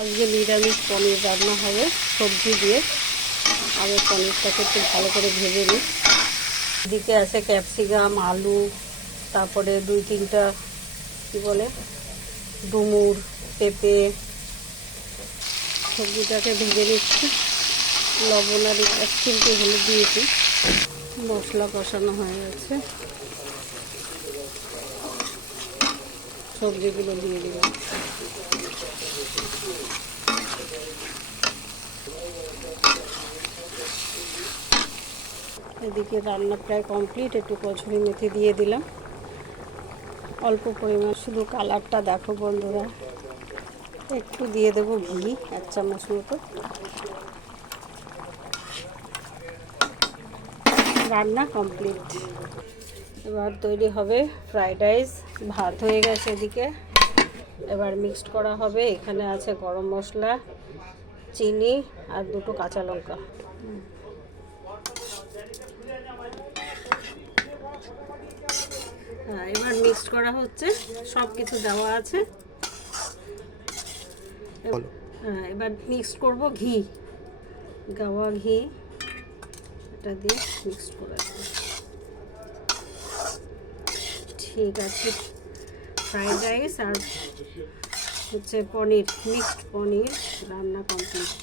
আজকে নিরামিষ পনির রান্না হবে সবজি দিয়ে। আমি পনিরটাকে একটু ভালো করে ভেজে নিই। এদিকে আছে ক্যাপসিকাম, আলু, তারপরে 2-3টা কী বলে ডুমুর, পেঁপে। সবজিটাকে ভেজে নিচ্ছি। লবণ আর 1 চিমটি হলুদ দিয়েছি। মশলা কষানো হয়ে গেছে, সবজিগুলো দিয়ে দিলাম। এদিকে রান্না প্রায় কমপ্লিট। একটু কচুরি মেথি দিয়ে দিলাম, অল্প পরিমাণ, শুধু কালারটা দেখো বন্ধুরা। একটু দিয়ে দেবো ঘি, 1 চামচ মতো। রান্না কমপ্লিট। এবার তৈরি হবে ফ্রাইড রাইস। ভাত হয়ে গেছে এদিকে, এবার মিক্সড করা হবে। এখানে আছে গরম মশলা, চিনি আর 2টো কাঁচা লঙ্কা। হ্যাঁ, এবার মিক্সড করা হচ্ছে, সব কিছু দেওয়া আছে। হ্যাঁ, এবার মিক্সড করব ঘি, গাওয়া ঘি, এটা দিয়ে মিক্সড করে দেবো। ঠিক আছে, ফ্রাইড রাইস আর হচ্ছে পনির, মিক্সড পনির রান্না কমপ্লিট।